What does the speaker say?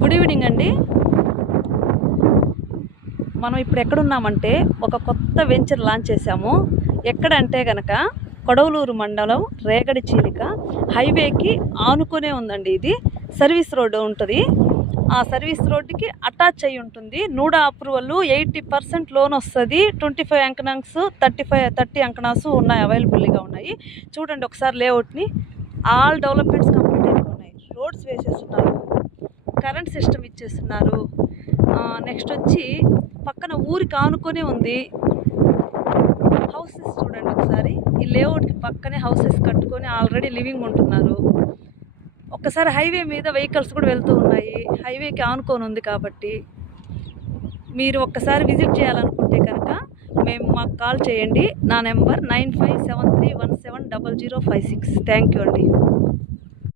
Good evening అండి. మనం ఇప్పుడు ఎక్కడున్నామంటే ఒక కొత్త వెంచర్ లాంచ్ చేశాము. ఎక్కడంటే కనుక కొడవలూరు మండలం రేగడి చీలిక హైవేకి ఆనుకునే ఉందండి. ఇది సర్వీస్ రోడ్డు ఉంటుంది. ఆ సర్వీస్ రోడ్డుకి అటాచ్ అయి ఉంటుంది. నూడా అప్రూవల్ 80% లోన్ వస్తుంది. 25 అంకనాస్ 30 అంకనాస్ ఉన్నాయి, అవైలబుల్గా ఉన్నాయి. చూడండి ఒకసారి లేఅవుట్ని. ఆల్ డెవలప్మెంట్స్ కంప్లీట్గా ఉన్నాయి. రోడ్స్ వేసేస్తున్నారు, కరెంట్ సిస్టమ్ ఇచ్చేస్తున్నారు. నెక్స్ట్ వచ్చి పక్కన ఊరికి ఆనుకొనే ఉంది. హౌసెస్ చూడండి ఒకసారి. ఈ లేఅవుట్కి పక్కనే హౌసెస్ కట్టుకొని ఆల్రెడీ లివింగ్ ఉంటున్నారు. ఒక్కసారి హైవే మీద వెహికల్స్ కూడా వెళ్తూ ఉన్నాయి. హైవేకి ఆనుకొని ఉంది కాబట్టి మీరు ఒక్కసారి విజిట్ చేయాలనుకుంటే కనుక మాకు కాల్ చేయండి. నా నెంబర్ 9573170056. థ్యాంక్ యూ అండి.